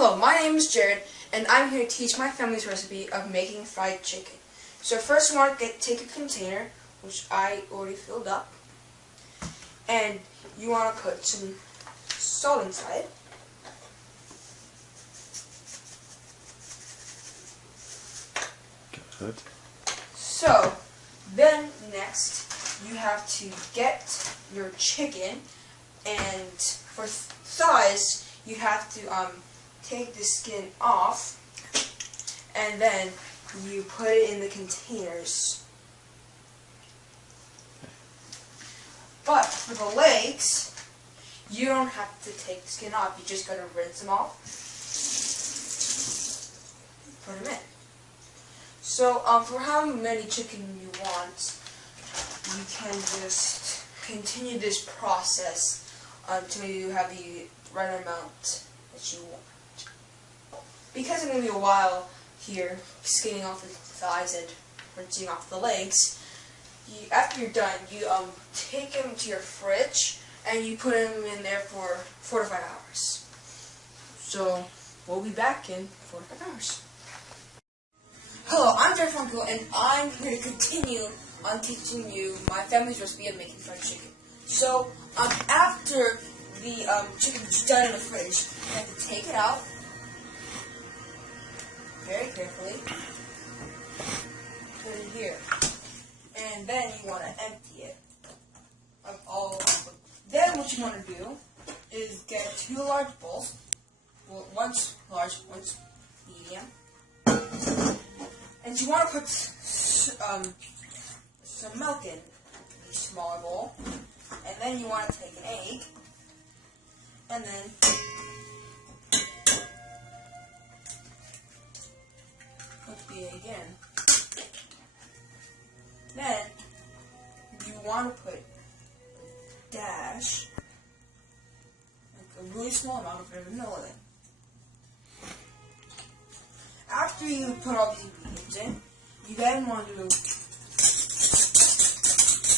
Hello, my name is Jared, and I'm here to teach my family's recipe of making fried chicken. So first you want to take a container, which I already filled up, and you want to put some salt inside. Good. So, then next you have to get your chicken, and for thighs you have to take the skin off, and then you put it in the containers. But for the legs, you don't have to take the skin off. You just gotta rinse them off. Put them in. So for how many chicken you want, you can just continue this process until you have the right amount that you want. Because it's going to be a while here, skinning off the thighs and rinsing off the legs, after you're done, you take them to your fridge and you put them in there for 4 to 5 hours. So we'll be back in 4 to 5 hours. Hello, I'm Jared Funko, and I'm here to continue on teaching you my family's recipe of making fried chicken. So after the chicken is done in the fridge, you have to take it out very carefully, put it here, and then you want to empty it of all of them. Then what you want to do is get 2 large bowls, well, one's large, one's medium, and you want to put some milk in a smaller bowl, and then you want to take an egg, and then put the egg in. Then you want to put a dash, like a really small amount of vanilla in. After you put all these ingredients in, you then want to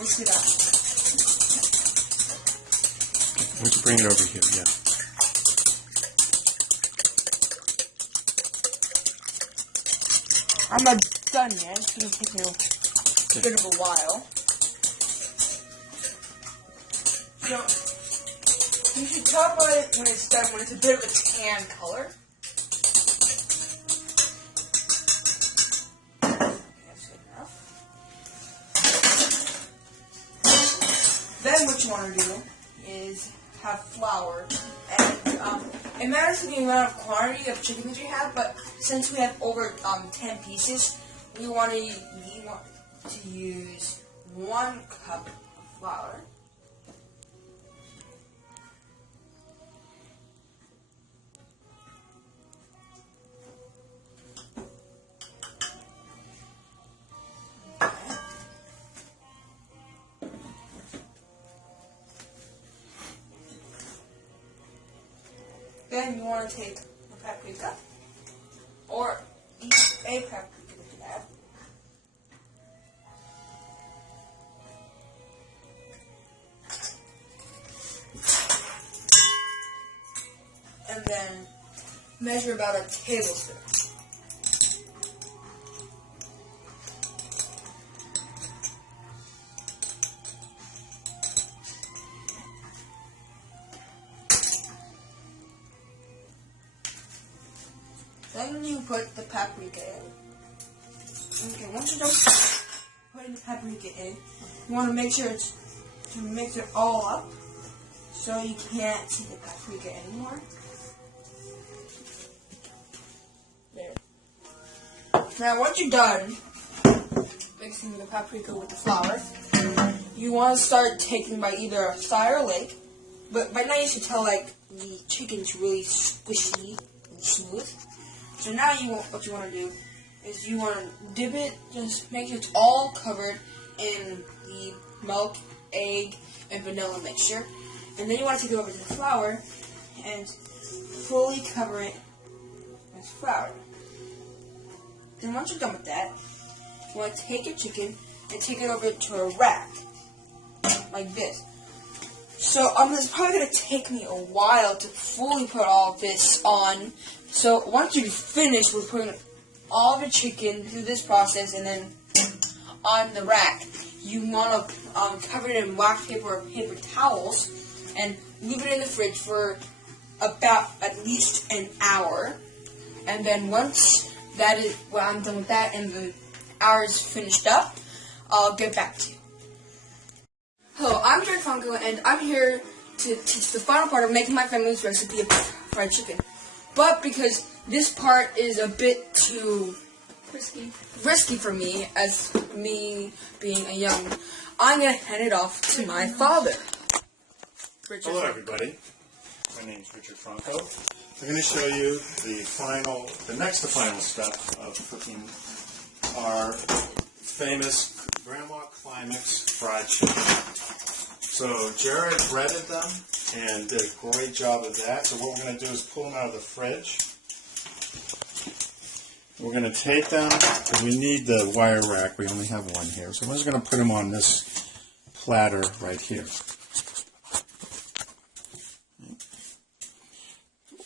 whisk it out. Why don't you bring it over here? Yeah. I'm not done yet. It's going to take me a bit of a while. So, you should talk about it when it's done, when it's a bit of a tan color. That's good enough. Then what you want to do is have flour, and it matters the amount of quantity of chicken that you have, but since we have over 10 pieces, we want to use 1 cup of flour. Then you want to take a paprika, or a paprika that you have. And then measure about a tablespoon. Then you put the paprika in. Okay, once you're done putting the paprika in, you want to make sure to mix it all up so you can't see the paprika anymore. There. Now once you're done mixing the paprika with the flour, you want to start taking by either a thigh or leg. But by now you should tell like the chicken's really squishy and smooth. So now what you want to do is you want to dip it, just make sure it's all covered in the milk, egg, and vanilla mixture. And then you want to take it over to the flour and fully cover it with flour. Then once you're done with that, you want to take your chicken and take it over to a rack, like this. So it's probably going to take me a while to fully put all of this on. So once you finish with putting all the chicken through this process and then on the rack, you want to cover it in wax paper or paper towels and leave it in the fridge for about at least an hour. And then once I'm done with that and the hour is finished up, I'll get back to you. Hello, I'm Jared Fonko, and I'm here to teach the final part of making my family's recipe of fried chicken. But because this part is a bit too risky for me, as me being a young, I'm going to hand it off to my father. Richard. Hello everybody, my name is Richard Franco. I'm going to show you the next to final step of cooking our famous Grandma Klimek's fried chicken. So Jared breaded them and did a great job of that. So what we're going to do is pull them out of the fridge. We're going to take them, because we need the wire rack. We only have one here. So I'm just going to put them on this platter right here.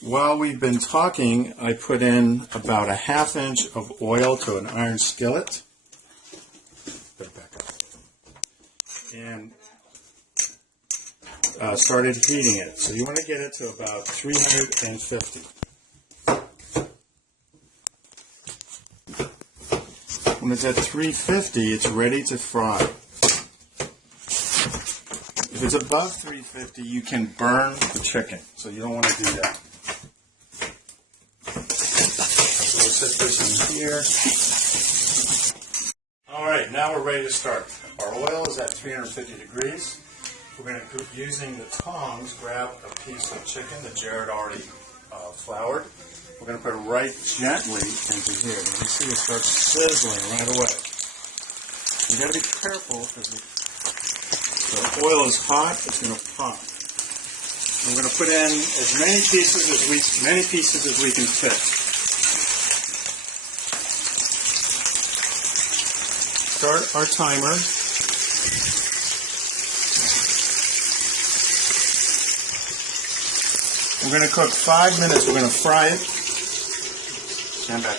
While we've been talking, I put in about a ½ inch of oil to an iron skillet. Put it back up. And started heating it. So you want to get it to about 350. When it's at 350, it's ready to fry. If it's above 350, you can burn the chicken. So you don't want to do that. So we'll set this in here. Alright, now we're ready to start. Our oil is at 350 degrees. We're going to, using the tongs, grab a piece of chicken that Jared already floured. We're going to put it right gently into here. You can see it starts sizzling right away. You got to be careful because the oil is hot. It's going to pop. We're going to put in as many pieces as we can fit. Start our timer. We're going to cook 5 minutes. We're going to fry it. Stand back.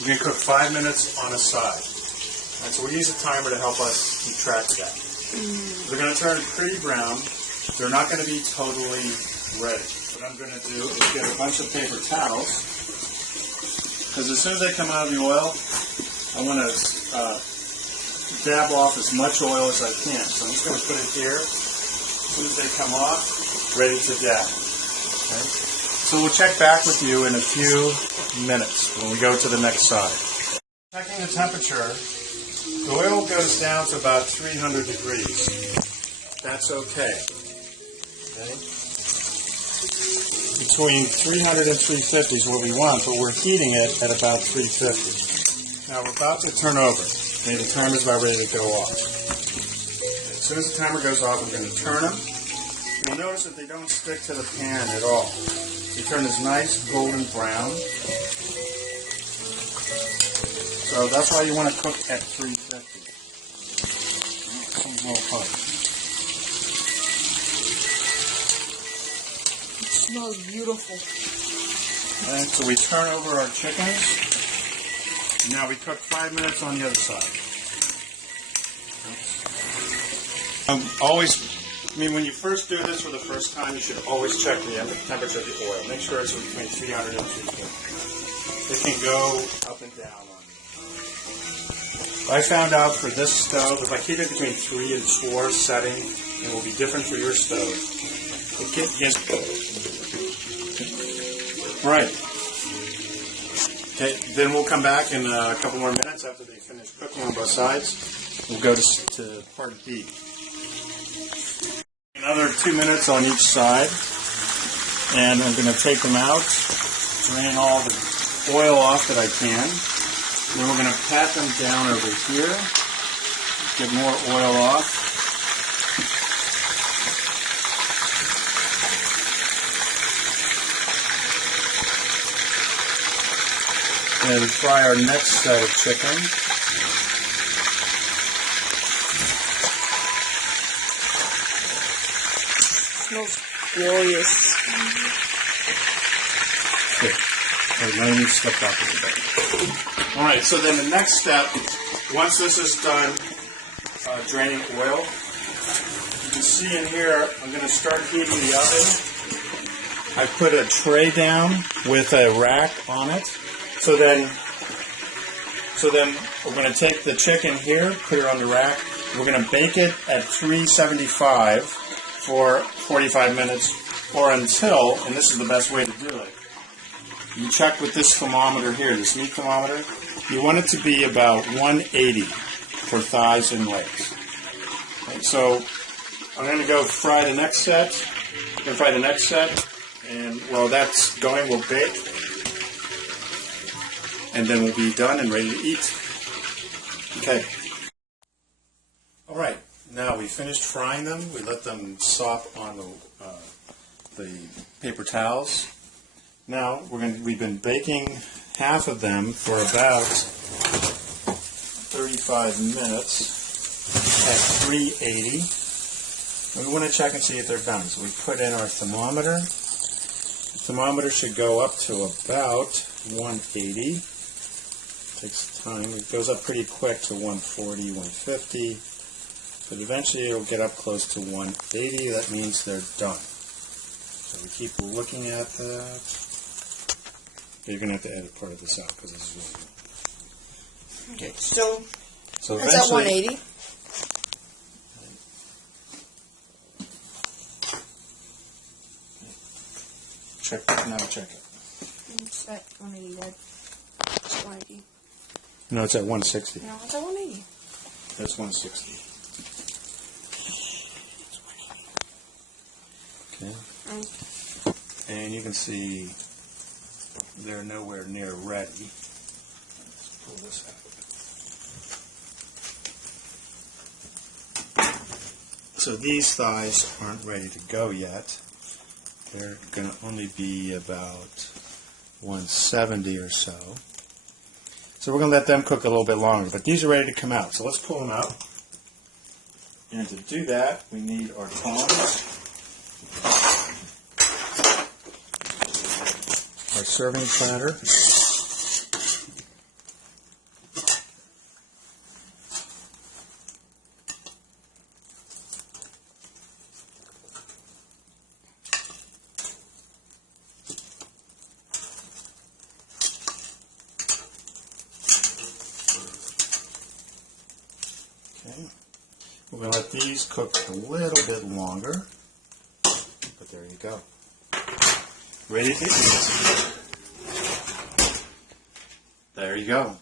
We're going to cook 5 minutes on a side. And so we use a timer to help us keep track of that. They're going to turn pretty brown. They're not going to be totally ready. What I'm going to do is get a bunch of paper towels, because as soon as they come out of the oil, I want to dab off as much oil as I can. So I'm just going to put it here. As soon as they come off, ready to dab. Okay. So we'll check back with you in a few minutes when we go to the next side. Checking the temperature, the oil goes down to about 300 degrees. That's okay. Between 300 and 350 is what we want, but we're heating it at about 350. Now we're about to turn over. Okay, the timer is about ready to go off. As soon as the timer goes off, we're going to turn them. You'll notice that they don't stick to the pan at all. They turn this nice golden brown. So that's why you want to cook at 350. Some more fun. It smells beautiful. And so we turn over our chickens. Now we cook 5 minutes on the other side. When you first do this for the first time, you should always check the temperature of the oil. Make sure it's between 300 and 350. It can go up and down on you. I found out for this stove, if I keep it between 3 and 4 setting, it will be different for your stove. Right. Okay, then we'll come back in a couple more minutes after they finish cooking on both sides. We'll go to part B. Another 2 minutes on each side, and I'm going to take them out, drain all the oil off that I can. Then we're going to pat them down over here, get more oil off. And fry our next set of chicken. smells glorious. Good. Now you step back a little bit. All right, so then the next step, once this is done draining oil, you can see in here, I'm going to start heating the oven. I put a tray down with a rack on it. So then we're going to take the chicken here, put it on the rack. We're going to bake it at 375 for 45 minutes or until, and this is the best way to do it, you check with this thermometer here, this meat thermometer. You want it to be about 180 for thighs and legs. Okay, so I'm going to go fry the next set. I'm going to fry the next set, and while that's going, we'll bake. And then we'll be done and ready to eat. Okay. All right. Now we finished frying them. We let them sop on the paper towels. Now we've been baking half of them for about 35 minutes at 380. And we want to check and see if they're done. So we put in our thermometer. The thermometer should go up to about 180. Takes time. It goes up pretty quick to 140, 150. But eventually it'll get up close to 180. That means they're done. So we keep looking at that. You're going to have to edit part of this out because this is really good. Okay, so eventually, that's at 180. Check it. Now check it. It's at 180, Dad. It's at 180. No, it's at 160. No, it's at 180. That's 160. Okay. And you can see they're nowhere near ready. Let's pull this out. So these thighs aren't ready to go yet. They're going to only be about 170 or so. So we're going to let them cook a little bit longer, but these are ready to come out. So let's pull them out. And to do that, we need our tongs, our serving platter, okay. We're going to let these cook a little bit longer, but there you go. Ready to eat. There you go.